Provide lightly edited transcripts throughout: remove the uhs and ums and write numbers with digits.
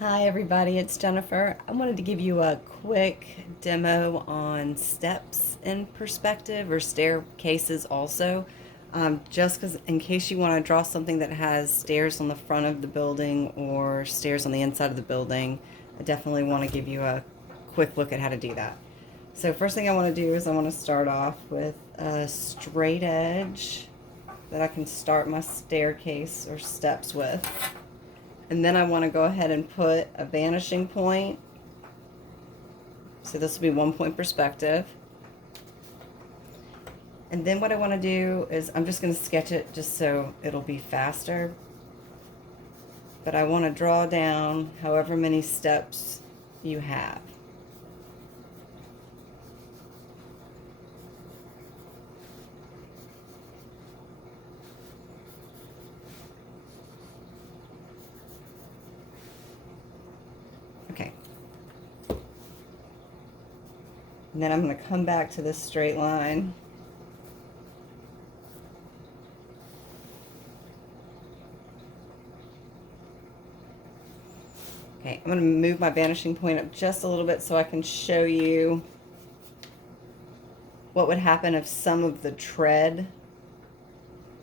Hi everybody, it's Jennifer. I wanted to give you a quick demo on steps in perspective or staircases also. Just because in case you want to draw something that has stairs on the front of the building or stairs on the inside of the building, I definitely want to give you a quick look at how to do that. So first thing I want to do is I want to start off with a straight edge that I can start my staircase or steps with. And then I want to go ahead and put a vanishing point. So this will be 1 point perspective. And then what I want to do is I'm just going to sketch it just so it'll be faster. But I want to draw down however many steps you have. Okay. And then I'm going to come back to this straight line. Okay, I'm going to move my vanishing point up just a little bit so I can show you what would happen if some of the tread,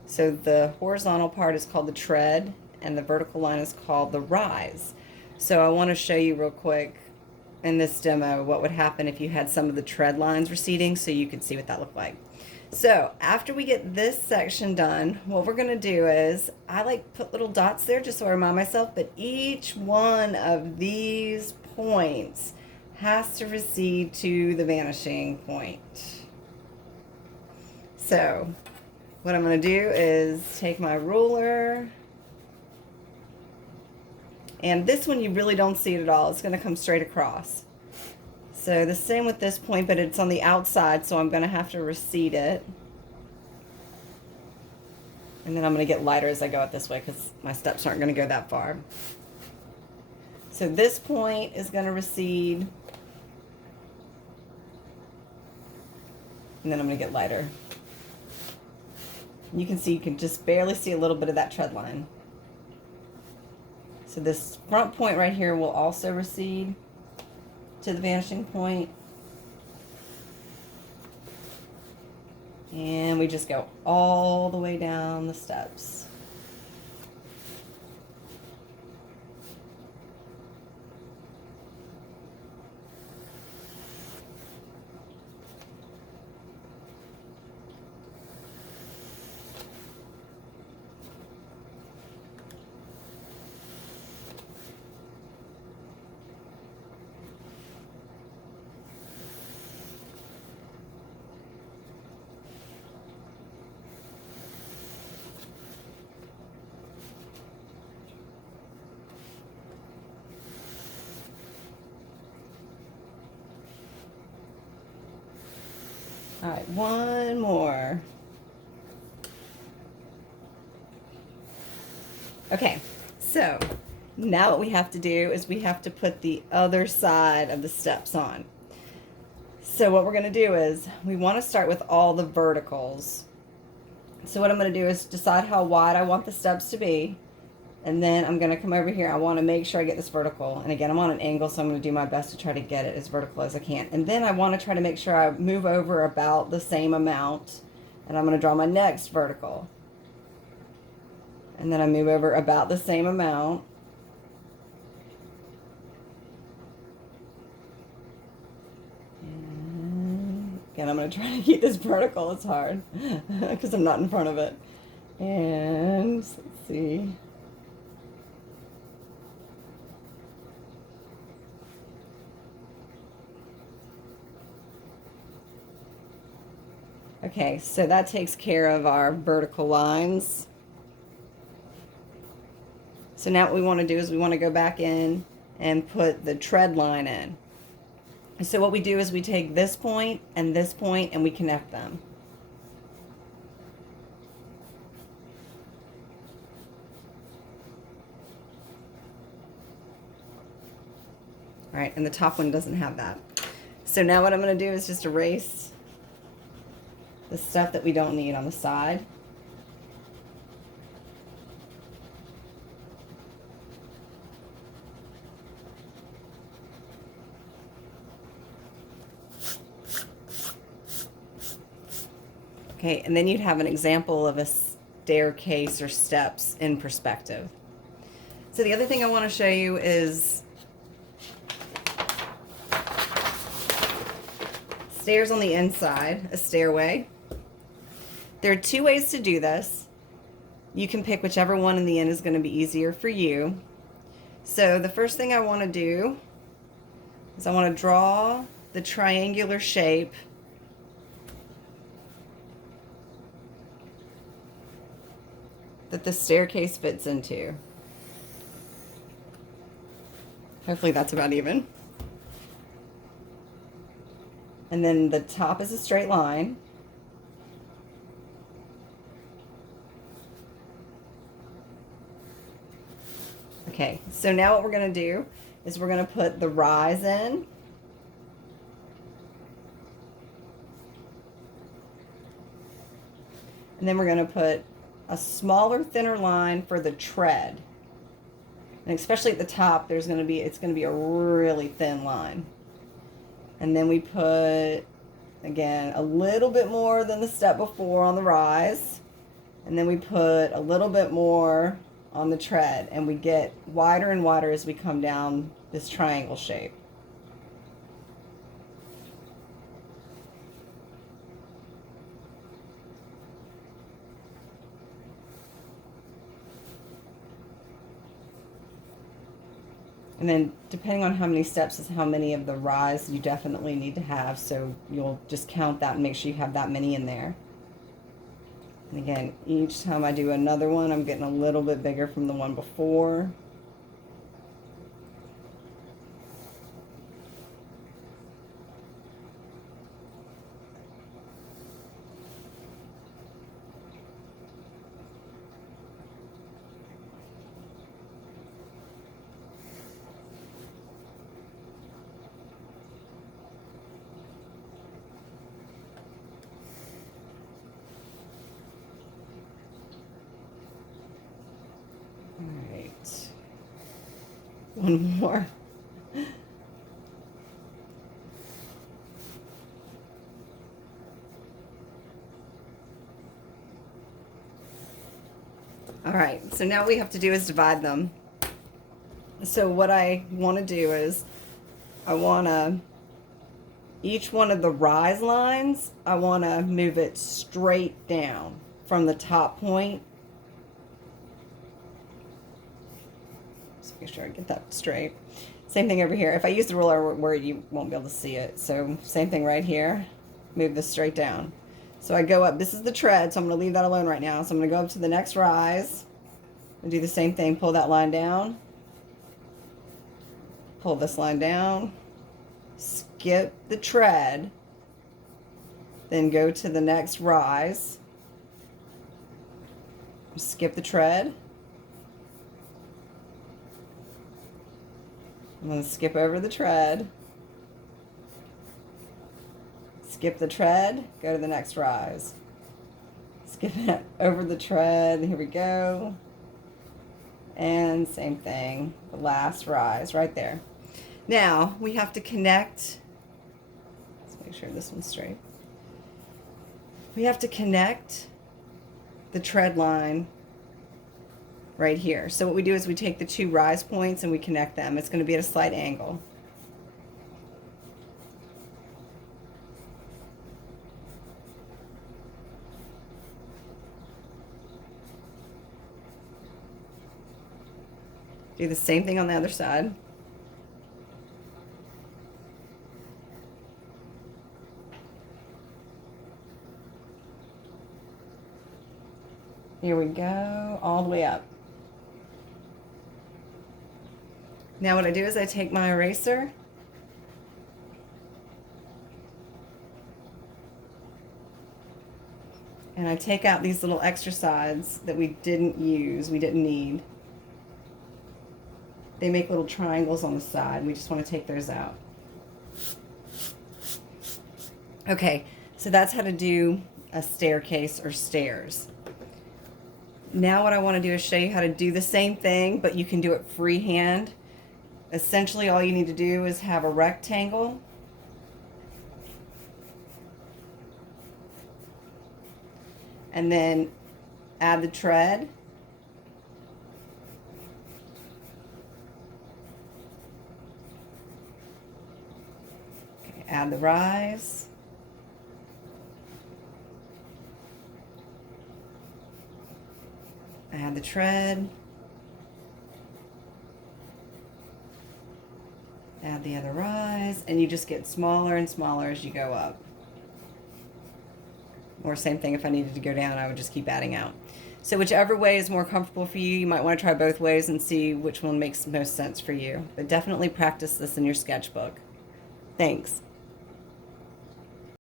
so the horizontal part is called the tread and the vertical line is called the rise. So I want to show you real quick in this demo what would happen if you had some of the tread lines receding so you could see what that looked like. So after we get this section done, what we're going to do is I like put little dots there just so I remind myself, but each one of these points has to recede to the vanishing point. So what I'm going to do is take my ruler, and this one you really don't see it at all. It's going to come straight across. So the same with this point, but it's on the outside, so I'm going to have to recede it. And then I'm going to get lighter as I go out this way because my steps aren't going to go that far. So this point is going to recede. And then I'm going to get lighter. You can see, you can just barely see a little bit of that tread line. So this front point right here will also recede to the vanishing point. And we just go all the way down the steps. All right, one more. Okay, so now what we have to do is we have to put the other side of the steps on. So what we're going to do is we want to start with all the verticals. So what I'm going to do is decide how wide I want the steps to be. And then I'm going to come over here. I want to make sure I get this vertical. And again, I'm on an angle, so I'm going to do my best to try to get it as vertical as I can. And then I want to try to make sure I move over about the same amount. And I'm going to draw my next vertical. And then I move over about the same amount. And again, I'm going to try to keep this vertical. It's hard because I'm not in front of it. And let's see. Okay, so that takes care of our vertical lines. So now what we want to do is we want to go back in and put the tread line in. So what we do is we take this point and we connect them. All right, and the top one doesn't have that. So now what I'm going to do is just erase the stuff that we don't need on the side. Okay, and then you'd have an example of a staircase or steps in perspective. So the other thing I want to show you is stairs on the inside, a stairway. There are two ways to do this. You can pick whichever one in the end is going to be easier for you. So the first thing I want to do is I want to draw the triangular shape that the staircase fits into. Hopefully that's about even. And then the top is a straight line. Okay, so now what we're going to do is we're going to put the rise in. And then we're going to put a smaller, thinner line for the tread. And especially at the top, it's going to be a really thin line. And then we put, again, a little bit more than the step before on the rise. And then we put a little bit more on the tread. And we get wider and wider as we come down this triangle shape. And then depending on how many steps is how many of the rise you definitely need to have. So you'll just count that and make sure you have that many in there. And again, each time I do another one, I'm getting a little bit bigger from the one before. One more. All right, so now what we have to do is divide them. So what I want to do is I want to, each one of the rise lines, I want to move it straight down from the top point. Just make sure I get that straight. Same thing over here. If I use the ruler where you won't be able to see it. So same thing right here. Move this straight down. So I go up. This is the tread, so I'm going to leave that alone right now. So I'm going to go up to the next rise and do the same thing. Pull that line down. Pull this line down. Skip the tread. Then go to the next rise. Skip the tread. I'm going to skip over the tread. Skip the tread, go to the next rise. Skip it over the tread, here we go. And same thing, the last rise right there. Now, we have to connect. Let's make sure this one's straight. We have to connect the tread line right here. So what we do is we take the two rise points and we connect them. It's going to be at a slight angle. Do the same thing on the other side. Here we go, all the way up. Now what I do is I take my eraser and I take out these little extra sides that we didn't use, we didn't need. They make little triangles on the side. We just want to take those out. Okay, so that's how to do a staircase or stairs. Now what I want to do is show you how to do the same thing, but you can do it freehand. Essentially all you need to do is have a rectangle. And then add the tread. Okay, add the rise. Add the tread. Add the other rise, and you just get smaller and smaller as you go up. Or same thing, if I needed to go down, I would just keep adding out. So whichever way is more comfortable for you, you might want to try both ways and see which one makes most sense for you. But definitely practice this in your sketchbook. Thanks.